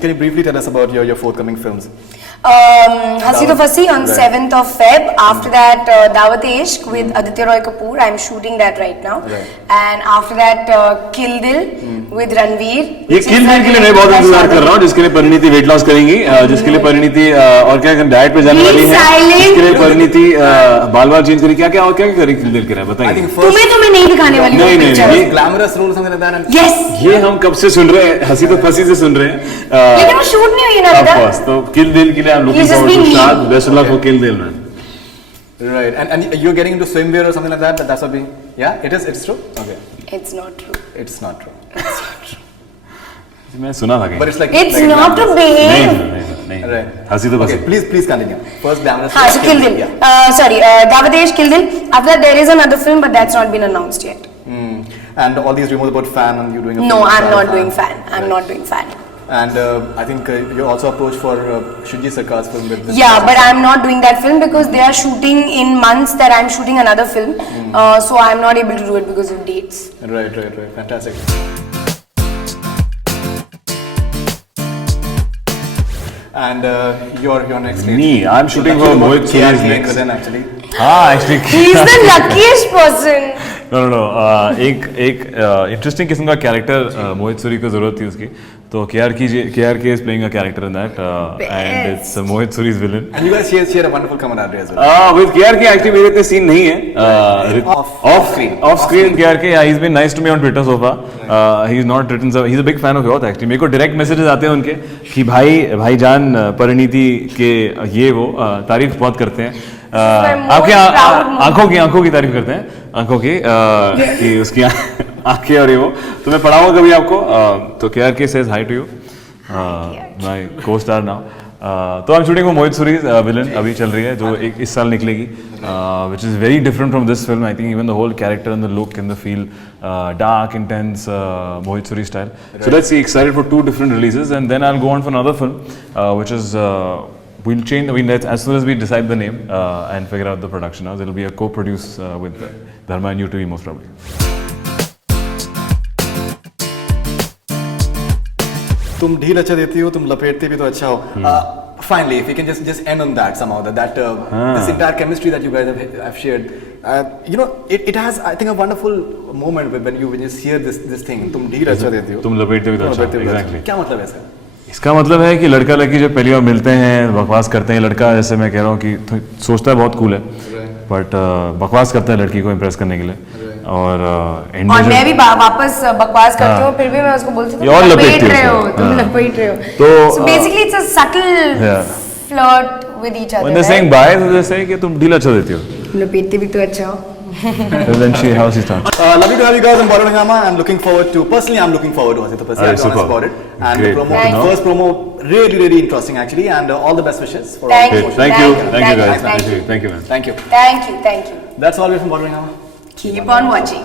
can you briefly tell us about your forthcoming films? Hasi to Fasi on 7th of Feb. After that, Dawat Ishq with Aditya Roy Kapoor. I'm shooting that right now. And after that, Kill Dil with Ranveer. ये किल दिल के लिए मैं बहुत इंतजार कर रहा हूँ, जिसके लिए परिणीति वेट लॉस करेंगी, जिसके लिए परिणीति और क्या डाइट पे जाने वाली है, जिसके लिए परिणीति बाल बाल चेंज करेगी, क्या क्या और क्या करेगी किल दिल के लिए बताइए। तुम्हें नहीं दिखाने वाली हूँ पिक्चर। ये ग्लैमरस रोल समझ रहे हैं। Yes. ये हम कब से सुन रहे हैं, हंसी तो फंसी से सुन रहे हैं। लेकिन वो शूट नहीं हुई ना Of course, तो किल दिल के लिए I'm looking forward to start. Best of luck for Kill Dil, man. Right, and you're getting into swimwear or something like that. That's what we. Yeah, it's true. Okay. It's not true. It's not true. मैं सुना था कहीं। But it's like. It's not to behave. नहीं। Right. हंसी तो बस। Okay, please continue. First glamorous. हाँ, so Kill Dil. Sorry, Dawat Ishq, Kill Dil. After that, there is another film, but that's not been announced yet. And all these rumors about Fan and you doing a No, film with I'm Shah not Rukh doing Khan. Fan. I'm not doing Fan. And I think you're also approached for Shujji Sarkar's film with this. Yeah, but I'm not doing that film because they are shooting in months that I'm shooting another film. So I'm not able to do it because of dates. Right. Fantastic. And your next date. Me, I'm shooting for Mohit Suri's next. Actually. हाँ, actually. He's the luckiest person. No. एक interesting किस्म का character मोहित सूरी को जरूरत थी उसकी, तो KRK is playing a character in that, and it's Mohit Suri's villain. And you guys share a wonderful camaraderie as well. With KRK actually मेरे इतने scene नहीं है. Off screen KRK, yeah, he's been nice to me on Twitter so far. He's not written, he's a big fan of yours actually. मेरे को direct messages आते हैं उनके कि भाईजान परिणीति के ये वो तारीफ बहुत करते हैं. आपके आंखों की तारीफ करते हैं, आंखों की कि उसकी आंखें और ये वो, तो मैं पढ़ाऊंगा कभी आपको. तो KRK says hi to you, my co-star now. तो I'm shooting for Mohit Suri's villain, अभी चल रही है, जो इस साल निकलेगी, which is very different from this film. I think even the whole character and the look and the feel, dark, intense, Mohit Suri style. So let's see, excited for 2 different releases, and then I'll go on for another film, which is we'll change. As soon as we decide the name and figure out the production house, it'll be a co-produce with Dharma and UTV most probably. तुम ढील अच्छा देती हो, तुम लपेटते भी तो अच्छा हो. Finally, if you can just end on that somehow, that this entire chemistry that you guys have shared, it has, I think, a wonderful moment when you hear this thing. तुम ढील अच्छा देती हो, तुम लपेटते भी तो अच्छा. Exactly. क्या मतलब है इसका? इसका मतलब है कि लड़का लड़की जब पहली बार मिलते हैं, बकवास करते हैं. लड़का, जैसे मैं कह रहा हूँ कि सोचता है बहुत कूल है, बट बकवास करता है लड़की को इम्प्रेस करने के लिए. और मैं भी वापस बकवास करती हूँ, फिर भी मैं उसको बोलती हूँ लपेट रहे हो, तुम लपेट रहे हो. तो basically it's a subtle flirt with each other. When they're saying bye, they're saying कि तुम ढीला अच्छा देती हो, लपेटते भी तो अच्छा हो. Then how she starts. Lovely to have you guys on Bollywood Hungama. I'm looking forward to Hasi to Fasi. I'm honest about it. And the first promo, really interesting actually. And all the best wishes for Thank you guys. Thank you, man. Thank you. Thank you. That's all we're from Bollywood Hungama. Keep on watching.